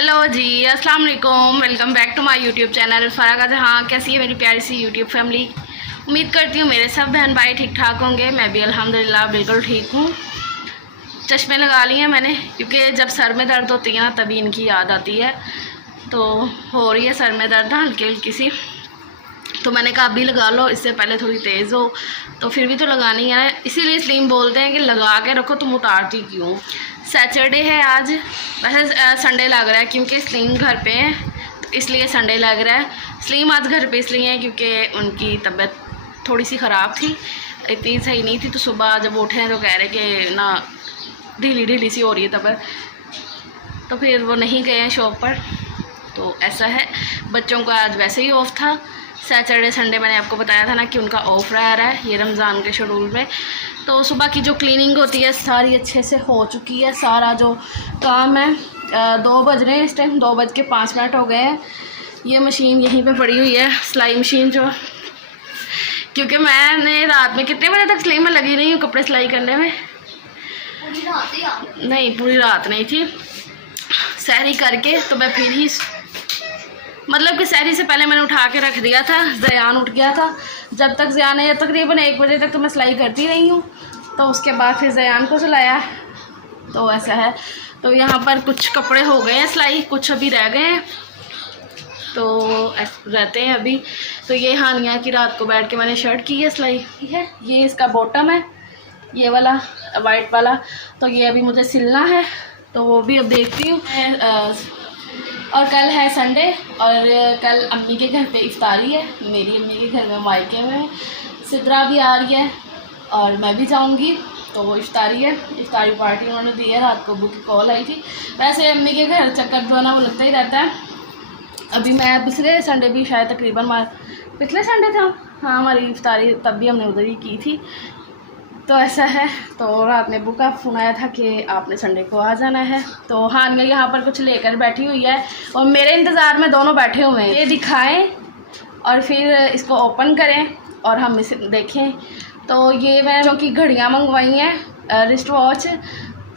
Hello जी, अस्सलाम वालेकुम। Welcome back to my YouTube channel Farah Jahan. कैसी है मेरी प्यारी सी यूट्यूब फैमिली। उम्मीद करती हूँ मेरे सब बहन भाई ठीक ठाक होंगे। मैं भी अल्हम्दुलिल्लाह बिल्कुल ठीक हूँ। चश्मे लगा लिए हैं मैंने, क्योंकि जब सर में दर्द होती है ना तभी इनकी याद आती है। तो हो रही है सर में दर्द हल्की हल्की सी, तो मैंने कहा अभी लगा लो, इससे पहले थोड़ी तेज़ हो। तो फिर भी तो लगानी है, इसीलिए स्लीम बोलते हैं कि लगा के रखो, तुम उतारती क्यों। सैटरडे है आज, वैसे संडे लग रहा है क्योंकि स्लीम घर पे है, तो इसलिए संडे लग रहा है। स्लीम आज घर पे इसलिए है क्योंकि उनकी तबीयत थोड़ी सी ख़राब थी, इतनी सही नहीं थी। तो सुबह जब उठे तो कह रहे कि ना ढीली ढीली सी हो रही है तबीयत, तो फिर वो नहीं गए हैं शॉप पर। तो ऐसा है, बच्चों का आज वैसे ही ऑफ था। सैटरडे संडे मैंने आपको बताया था ना कि उनका ऑफ रह रहा है ये रमज़ान के शेड्यूल में। तो सुबह की जो क्लीनिंग होती है सारी अच्छे से हो चुकी है, सारा जो काम है। 2 बज रहे हैं इस टाइम, 2:05 हो गए हैं। ये मशीन यहीं पे पड़ी हुई है, सिलाई मशीन जो, क्योंकि मैंने रात में कितने बजे तक सिलाई में लगी रही हूँ कपड़े सिलाई करने में। पूरी रात ही नहीं, पूरी रात नहीं थी। सहरी करके तो मैं फिर ही, मतलब कि सहरी से पहले मैंने उठा के रख दिया था। ज़यान उठ गया था, जब तक ज़यान है तकरीबन 1 बजे तक तो मैं सिलाई करती रही हूँ। तो उसके बाद फिर ज़यान को सिलाया। तो ऐसा है, तो यहाँ पर कुछ कपड़े हो गए हैं सिलाई, कुछ अभी रह गए हैं, तो रहते हैं अभी। तो ये हानिया की रात को बैठ के मैंने शर्ट की है सिलाई, ठीक है। ये इसका बॉटम है, ये वाला वाइट वाला, तो ये अभी मुझे सिलना है, तो वो भी अब देखती हूँ। और कल है संडे, और कल अम्मी के घर पे इफ्तारी है। मेरी अम्मी के घर में मायके में सिद्रा भी आ रही है और मैं भी जाऊंगी। तो वो इफ्तारी है, इफ्तारी पार्टी उन्होंने दी है। रात को अब्बू की कॉल आई थी। वैसे अम्मी के घर चक्कर जो है ना वो लगता ही रहता है। अभी मैं पिछले संडे भी शायद तकरीबन पिछले संडे था, हाँ, हमारी इफ्तारी तब भी हमने उधर ही की थी। तो ऐसा है, तो रात में अब्बू का फ़ोन आया था कि आपने संडे को आ जाना है। तो हानिया यहाँ पर कुछ लेकर बैठी हुई है और मेरे इंतज़ार में दोनों बैठे हुए हैं। ये दिखाएं और फिर इसको ओपन करें और हम इसे देखें। तो ये मैंने जो कि घड़ियाँ मंगवाई हैं, रिस्ट वॉच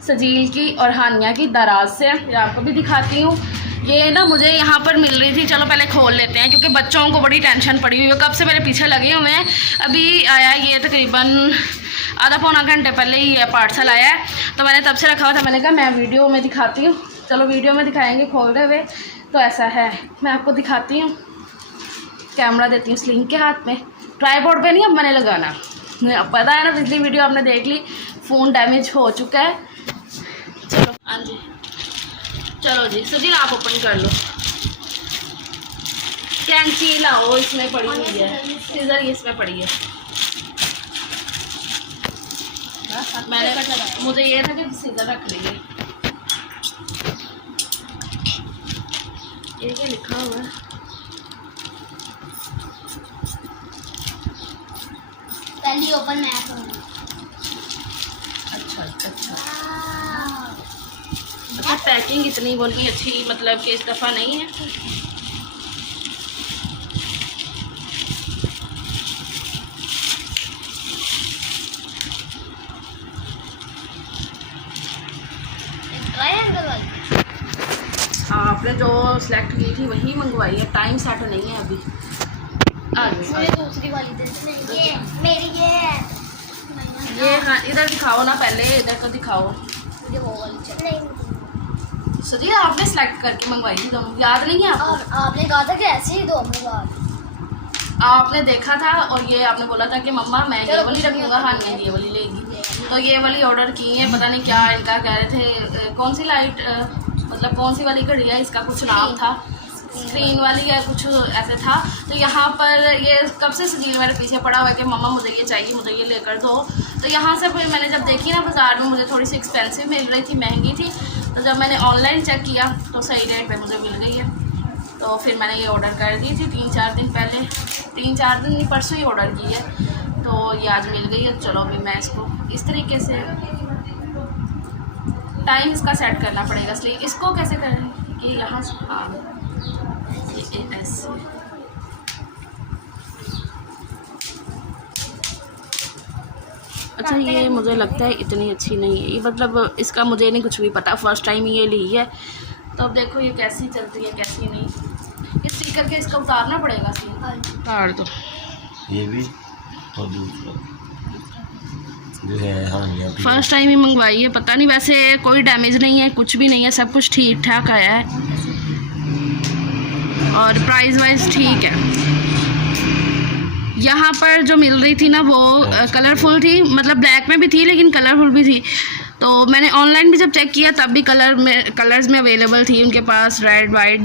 सजील की और हानिया की दराज से, ये आपको भी दिखाती हूँ। ये ना मुझे यहाँ पर मिल रही थी, चलो पहले खोल लेते हैं क्योंकि बच्चों को बड़ी टेंशन पड़ी हुई है, कब से मेरे पीछे लगे हुए हैं। अभी आया ये तकरीबन आधा पौना घंटे पहले ही पार्सल आया है, तो मैंने तब से रखा हुआ था। मैंने कहा मैं वीडियो में दिखाती हूँ, चलो वीडियो में दिखाएंगे खोलते हुए। तो ऐसा है, मैं आपको दिखाती हूँ, कैमरा देती हूँ स्लिंग के हाथ में। ट्राईपॉड पे नहीं अब मैंने लगाना, पता है ना, पिछली वीडियो आपने देख ली, फ़ोन डैमेज हो चुका है। चलो हाँ जी, चलो जी सजील आप ओपन कर लो। कैंची लाओ, इसमें पड़ी हुई है, सीजर इसमें पड़ी है। मैंने, मुझे ये था कि सीजर रख लेंगे। ये क्या लिखा हुआ है? पहली ओपन मैं करूंगी। अच्छा, पैकिंग इतनी बोली अच्छी, मतलब कि इस दफ़ा नहीं है। हाँ, आपने जो सिलेक्ट की थी वही मंगवाई है, टाइम सेट नहीं है अभी। मुझे दूसरी वाली दे दो। ये मेरी ये है। ये हाँ, इधर दिखाओ ना, पहले इधर तो दिखाओ। मुझे वो वाली चाहिए। सजी आपने सिलेक्ट करके मंगवाई थी दोनों, याद नहीं है आपको? आपने कहा था कि ऐसे ही दो अपने बाद। आपने देखा था और ये आपने बोला था कि मम्मा मैं ये वाली रखूँगा, हाँ मैं ये वाली लेगी। तो ये वाली ऑर्डर की है, पता नहीं क्या इनका कह रहे थे, कौन सी लाइट, मतलब कौन सी वाली घड़ी है, इसका कुछ नाम था, स्क्रीन वाली या कुछ ऐसे था। तो यहाँ पर ये कब से सजील मेरे पीछे पड़ा हुआ है कि मम्मा मुझे ये चाहिए, मुझे ये लेकर दो। तो यहाँ से फिर मैंने जब देखी ना बाज़ार में, मुझे थोड़ी सी एक्सपेंसिव मिल रही थी, महंगी थी। तो जब मैंने ऑनलाइन चेक किया तो सही रेट पे मुझे मिल गई है। तो फिर मैंने ये ऑर्डर कर दी थी 3-4 दिन पहले, 3-4 दिन नहीं, परसों ही ऑर्डर की है। तो ये आज मिल गई है। चलो अभी मैं इसको इस तरीके से, टाइम इसका सेट करना पड़ेगा, इसलिए इसको कैसे करें कि यहाँ से, हाँ ऐसे। अच्छा, ये मुझे लगता है इतनी अच्छी नहीं है ये, मतलब इसका मुझे नहीं कुछ भी पता, फर्स्ट टाइम ये ली है। तो अब देखो ये कैसी चलती है कैसी नहीं। इस स्टिकर के इसका उतारना पड़ेगा सीन। उतार दो। ये भी और दूसरा जो है हानिया भी फर्स्ट टाइम ही मंगवाई है, पता नहीं, वैसे कोई डैमेज नहीं है, कुछ भी नहीं है, सब कुछ ठीक ठाक आया है और प्राइस वाइज ठीक है। यहाँ पर जो मिल रही थी ना वो कलरफुल थी, मतलब ब्लैक में भी थी लेकिन कलरफुल भी थी। तो मैंने ऑनलाइन भी जब चेक किया तब भी कलर्स में अवेलेबल थी उनके पास, रेड वाइट,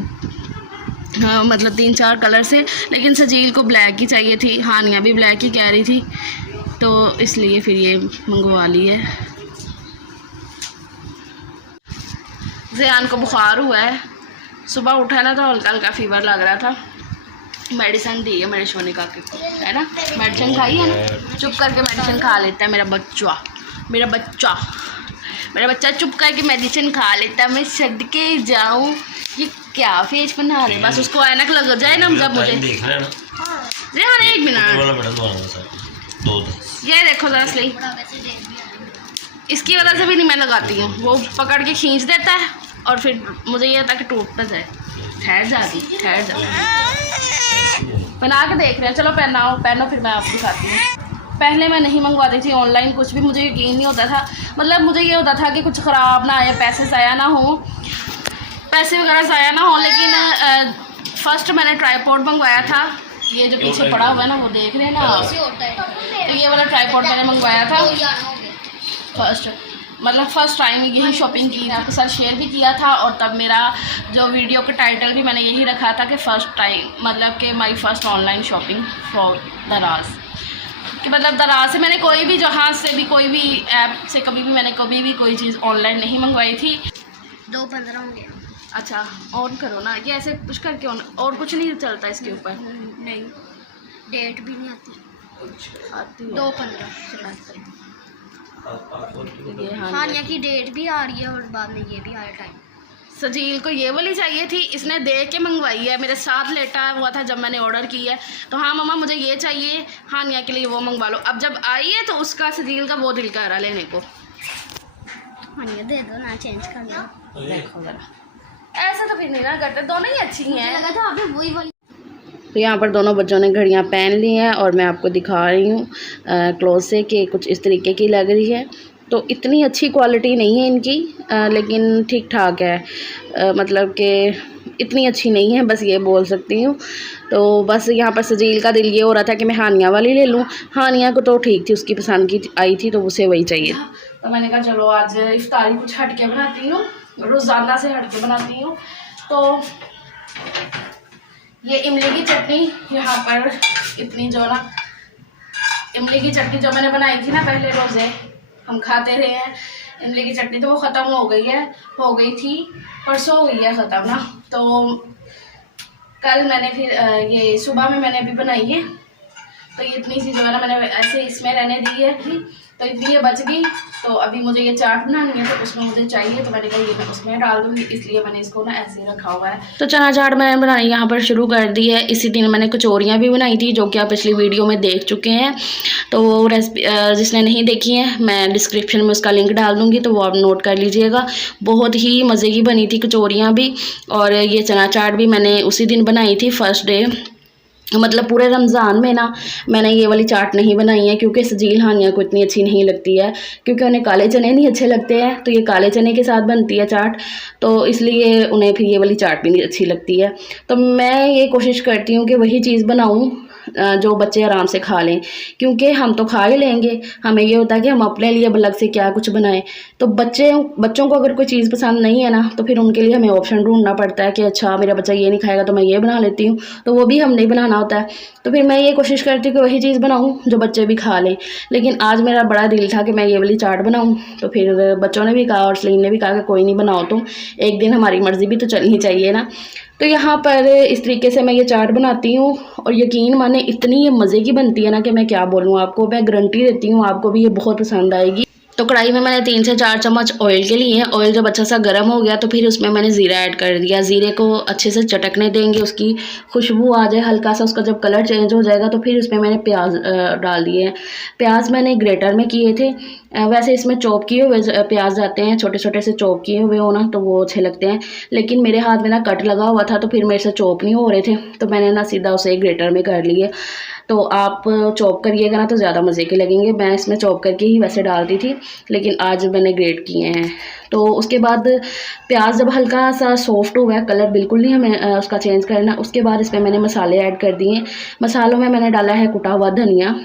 हाँ मतलब 3-4 कलर से, लेकिन सजील को ब्लैक ही चाहिए थी, हानिया भी ब्लैक ही कह रही थी, तो इसलिए फिर ये मंगवा ली है। ज़ियान को बुखार हुआ है, सुबह उठा ना तो हल्का हल्का फीवर लग रहा था, मेडिसिन दी है मेरे सोने का को, है ना, मेडिसिन खाई है ना, चुप करके मेडिसिन खा लेता है मेरा बच्चा, मेरा बच्चा चुप करके मेडिसिन खा लेता है। मैं सदके जाऊँ, ये क्या फेस बना रहे, बस उसको ऐनक लग जाए ना जब मुझे देख रहे हैं ना। ज़ियान 1 मिनट, वाला बटन दबाना सर 2 ये देखो जरा सही, इसकी वजह से भी नहीं मैं लगाती हूँ, वो पकड़ के खींच देता है और फिर मुझे ये होता है कि टूट ना जाए। ठहर जा बना के देख रहे हैं, चलो पहनो फिर मैं आपको दिखाती हूँ। पहले मैं नहीं मंगवाती थी ऑनलाइन कुछ भी, मुझे यकीन नहीं होता था, मतलब मुझे ये होता था कि कुछ ख़राब ना आए, पैसे ज़ाया ना हो, पैसे वगैरह ज़ाया ना हो। लेकिन फर्स्ट मैंने ट्राईपॉड मंगवाया था, ये जो पीछे पड़ा हुआ है ना वो देख रहे हैं ना आप, तो ये वाला ट्राईपॉड मैंने मंगवाया था फर्स्ट टाइम यही शॉपिंग की, आपके साथ शेयर भी किया था, और तब मेरा जो वीडियो का टाइटल भी मैंने यही रखा था कि फ़र्स्ट टाइम, मतलब कि माई फ़र्स्ट ऑनलाइन शॉपिंग फॉर दराज, कि मतलब दराज से मैंने कोई भी, जहाँ से भी, कोई भी ऐप से कभी भी कोई चीज़ ऑनलाइन नहीं मंगवाई थी। 2:15 होंगे। अच्छा ऑन करो ना, ये ऐसे पुश करके ऑन, और कुछ नहीं चलता इसके ऊपर? नहीं, डेट भी नहीं आती है। 2:15 ये हानिया की डेट भी आ रही है और बाद में ये भी आ रहा टाइम। सजील को ये वाली चाहिए थी, इसने देख के मंगवाई है, मेरे साथ लेटा हुआ था जब मैंने ऑर्डर की है, तो हाँ मम्मा मुझे ये चाहिए, हानिया के लिए वो मंगवा लो। अब जब आई है तो उसका सजील का वो दिल कर रहा लेने को। हानिया दे दो ना, चेंज कर लो। देखो जरा, ऐसा तो फिर नहीं ना करते, दोनों ही अच्छी हैं। लगा था आपने वही वाली। तो यहाँ पर दोनों बच्चों ने घड़ियाँ पहन ली हैं और मैं आपको दिखा रही हूँ क्लोज से कि कुछ इस तरीके की लग रही है। तो इतनी अच्छी क्वालिटी नहीं है इनकी, लेकिन ठीक ठाक है, मतलब कि इतनी अच्छी नहीं है, बस ये बोल सकती हूँ। तो बस यहाँ पर सजील का दिल ये हो रहा था कि मैं हानिया वाली ले लूँ, हानिया को तो ठीक थी, उसकी पसंद की आई थी तो उसे वही चाहिए। तो मैंने कहा चलो आज इफ्तारी कुछ हट के बनाती हूँ, रोज़ाना से हट के बनाती हूँ। तो ये इमली की चटनी, यहाँ पर इतनी जो ना इमली की चटनी जो मैंने बनाई थी ना पहले रोज़े हम खाते रहे हैं, इमली की चटनी तो वो ख़त्म हो गई थी, परसों हुई है ख़त्म ना। तो कल मैंने फिर ये सुबह में मैंने अभी बनाई है, तो ये इतनी सी जो है ना मैंने ऐसे इसमें रहने दी है, तो इतनी ये बच गई। तो अभी मुझे ये चाट बनानी है तो उसमें मुझे चाहिए, तो मैंने कहा ये मैं उसमें डाल दूँगी, इसलिए मैंने इसको ना ऐसे रखा हुआ है। तो चना चाट मैंने बनानी यहाँ पर शुरू कर दी है। इसी दिन मैंने कचौरियाँ भी बनाई थी जो कि आप पिछली वीडियो में देख चुके हैं, तो वो रेसिपी जिसने नहीं देखी है मैं डिस्क्रिप्शन में उसका लिंक डाल दूँगी, तो वो आप नोट कर लीजिएगा। बहुत ही मज़े की बनी थी कचौरियाँ भी, और ये चना चाट भी मैंने उसी दिन बनाई थी फर्स्ट डे, मतलब पूरे रमज़ान में ना मैंने ये वाली चाट नहीं बनाई है, क्योंकि सजील हानिया को इतनी अच्छी नहीं लगती है, क्योंकि उन्हें काले चने नहीं अच्छे लगते हैं, तो ये काले चने के साथ बनती है चाट, तो इसलिए उन्हें फिर ये वाली चाट भी नहीं अच्छी लगती है। तो मैं ये कोशिश करती हूँ कि वही चीज़ बनाऊँ जो बच्चे आराम से खा लें, क्योंकि हम तो खा ही लेंगे, हमें ये होता है कि हम अपने लिए अलग से क्या कुछ बनाएं। तो बच्चों को अगर कोई चीज़ पसंद नहीं है ना, तो फिर उनके लिए हमें ऑप्शन ढूंढना पड़ता है कि अच्छा मेरा बच्चा ये नहीं खाएगा तो मैं ये बना लेती हूँ, तो वो भी हम नहीं बनाना होता है। तो फिर मैं ये कोशिश करती हूँ कि वही चीज़ बनाऊँ जो बच्चे भी खा लें। लेकिन आज मेरा बड़ा दिल था कि मैं ये वाली चाट बनाऊँ, तो फिर बच्चों ने भी कहा और सलीम ने भी कहा कि कोई नहीं बनाओ तुम, एक दिन हमारी मर्ज़ी भी तो चलनी चाहिए ना। तो यहाँ पर इस तरीके से मैं ये चाट बनाती हूँ, और यकीन माने इतनी ये मज़े की बनती है ना कि मैं क्या बोलूँ आपको, मैं गारंटी देती हूँ आपको भी ये बहुत पसंद आएगी। तो कढ़ाई में मैंने 3 से 4 चम्मच ऑयल के लिए हैं। ऑयल जब अच्छा सा गर्म हो गया तो फिर उसमें मैंने ज़ीरा ऐड कर दिया। ज़ीरे को अच्छे से चटकने देंगे, उसकी खुशबू आ जाए हल्का सा, उसका जब कलर चेंज हो जाएगा तो फिर उसमें मैंने प्याज डाल दिए हैं। प्याज मैंने ग्रेटर में किए थे, वैसे इसमें चॉप किए हुए प्याज जाते हैं, छोटे छोटे से चॉप किए हुए हो ना तो वो अच्छे लगते हैं, लेकिन मेरे हाथ में ना कट लगा हुआ था तो फिर मेरे से चॉप नहीं हो रहे थे, तो मैंने ना सीधा उसे ग्रेटर में कर लिए। तो आप चॉप करिएगा ना तो ज़्यादा मज़े के लगेंगे। मैं इसमें चॉप करके ही वैसे डालती थी, लेकिन आज मैंने ग्रेट किए हैं। तो उसके बाद प्याज जब हल्का सा सॉफ्ट हुआ है, कलर बिल्कुल नहीं हमें उसका चेंज करना, उसके बाद इसमें मैंने मसाले ऐड कर दिए। मसालों में मैंने डाला है कुटा हुआ धनिया,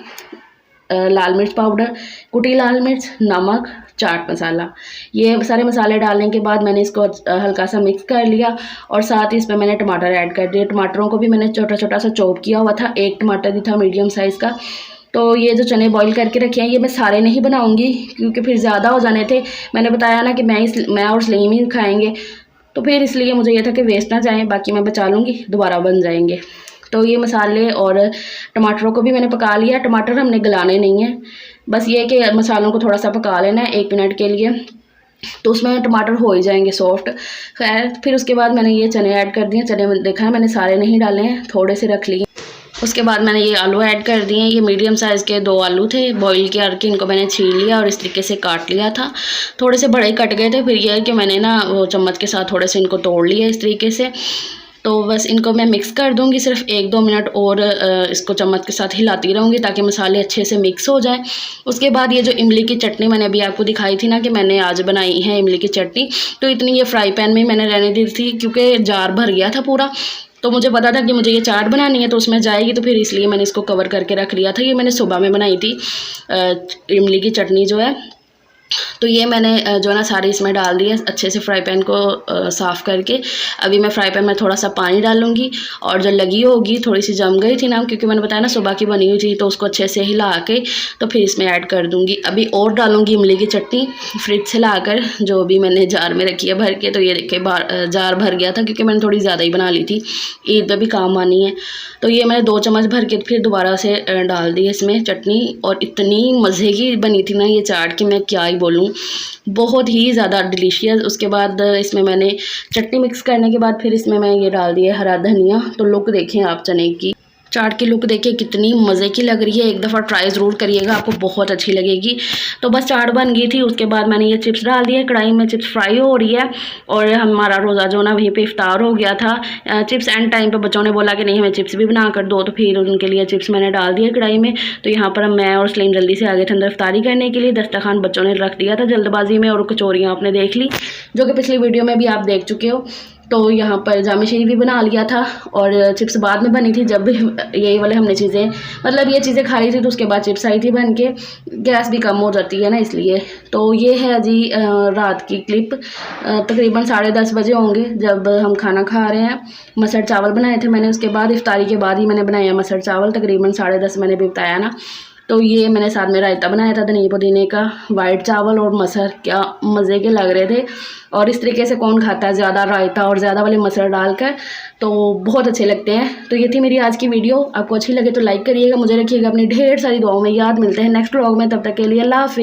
लाल मिर्च पाउडर, कुटी लाल मिर्च, नमक, चाट मसाला। ये सारे मसाले डालने के बाद मैंने इसको हल्का सा मिक्स कर लिया और साथ ही इसमें मैंने टमाटर ऐड कर दिए। टमाटरों को भी मैंने छोटा छोटा सा चॉप किया हुआ था, 1 टमाटर ही था मीडियम साइज़ का। तो ये जो चने बॉईल करके रखे हैं ये मैं सारे नहीं बनाऊंगी क्योंकि फिर ज़्यादा हो जाने थे। मैंने बताया ना कि मैं और सलीम ही खाएँगे, तो फिर इसलिए मुझे ये था कि वेस्ट ना जाएँ, बाकी मैं बचा लूँगी, दोबारा बन जाएंगे। तो ये मसाले और टमाटरों को भी मैंने पका लिया। टमाटर हमने गलाने नहीं है, बस ये कि मसालों को थोड़ा सा पका लेना है 1 मिनट के लिए, तो उसमें टमाटर हो ही जाएंगे सॉफ्ट। खैर फिर उसके बाद मैंने ये चने ऐड कर दिए। चने देखा है मैंने सारे नहीं डाले हैं, थोड़े से रख लिए। उसके बाद मैंने ये आलू ऐड कर दिए। ये मीडियम साइज़ के 2 आलू थे, बॉईल करके इनको मैंने छील लिया और इस तरीके से काट लिया था। थोड़े से बड़े कट गए थे, फिर यह है कि मैंने ना वो चम्मच के साथ थोड़े से इनको तोड़ लिया इस तरीके से। तो बस इनको मैं मिक्स कर दूंगी सिर्फ 1-2 मिनट और इसको चम्मच के साथ हिलाती रहूँगी ताकि मसाले अच्छे से मिक्स हो जाए। उसके बाद ये जो इमली की चटनी मैंने अभी आपको दिखाई थी ना कि मैंने आज बनाई है इमली की चटनी, तो इतनी ये फ्राई पैन में मैंने रहने दी थी क्योंकि जार भर गया था पूरा। तो मुझे पता था कि मुझे ये चाट बनानी है तो उसमें जाएगी, तो फिर इसलिए मैंने इसको कवर करके रख लिया था। ये मैंने सुबह में बनाई थी इमली की चटनी जो है। तो ये मैंने जो है ना सारी इसमें डाल दिया अच्छे से फ्राई पैन को साफ़ करके। अभी मैं फ्राई पैन में थोड़ा सा पानी डालूंगी और जो लगी होगी थोड़ी सी जम गई थी ना, क्योंकि मैंने बताया ना सुबह की बनी हुई थी, तो उसको अच्छे से हिला के तो फिर इसमें ऐड कर दूंगी। अभी और डालूंगी इमली की चटनी फ्रिज से लाकर, जो भी मैंने जार में रखी है भर के। तो ये देखिए जार भर गया था क्योंकि मैंने थोड़ी ज़्यादा ही बना ली थी, ईद में भी काम आनी है। तो ये मैंने 2 चम्मच भर के फिर दोबारा से डाल दी इसमें चटनी, और इतनी मज़े की बनी थी ना ये चाट कि मैं क्या ही बोलूँ, बहुत ही ज़्यादा डिलीशियस। उसके बाद इसमें मैंने चटनी मिक्स करने के बाद फिर इसमें मैं ये डाल दिया हरा धनिया। तो लुक देखें आप चने की, चाट की लुक देखिए कितनी मज़े की लग रही है। एक दफ़ा ट्राई ज़रूर करिएगा, आपको बहुत अच्छी लगेगी। तो बस चाट बन गई थी। उसके बाद मैंने ये चिप्स डाल दिए, कढ़ाई में चिप्स फ्राई हो रही है और हमारा रोज़ा जो ना वहीं पे इफ्तार हो गया था। चिप्स एंड टाइम पे बच्चों ने बोला कि नहीं हमें चिप्स भी बना कर दो, तो फिर उनके लिए चिप्स मैंने डाल दिए कढ़ाई में। तो यहाँ पर मैं और सलीम जल्दी से आ गए थे अंदर इफ्तारी करने के लिए। दस्तरखान बच्चों ने रख दिया था जल्दबाजी में, और कचौरियाँ आपने देख ली जो कि पिछली वीडियो में भी आप देख चुके हो। तो यहाँ पर जामे शरीफ भी बना लिया था और चिप्स बाद में बनी थी, जब यही वाले हमने चीज़ें मतलब ये चीज़ें खा ली थी तो उसके बाद चिप्स आई थी बन के। गैस भी कम हो जाती है ना इसलिए। तो ये है जी रात की क्लिप, तकरीबन 10:30 बजे होंगे जब हम खाना खा रहे हैं। मसर चावल बनाए थे मैंने, उसके बाद इफ्तारी के बाद ही मैंने बनाया मसर चावल, तकरीबन 10:30 मैंने भी बताया ना। तो ये मैंने साथ में रायता बनाया था धनिया पुदीने का, वाइट चावल और मसर, क्या मज़े के लग रहे थे। और इस तरीके से कौन खाता है ज़्यादा रायता और ज़्यादा वाले मसर डालकर, तो बहुत अच्छे लगते हैं। तो ये थी मेरी आज की वीडियो, आपको अच्छी लगे तो लाइक करिएगा, मुझे रखिएगा अपनी ढेर सारी दुआओं में याद। मिलते हैं नेक्स्ट व्लॉग में, तब तक के लिए अल्लाह हाफिज़।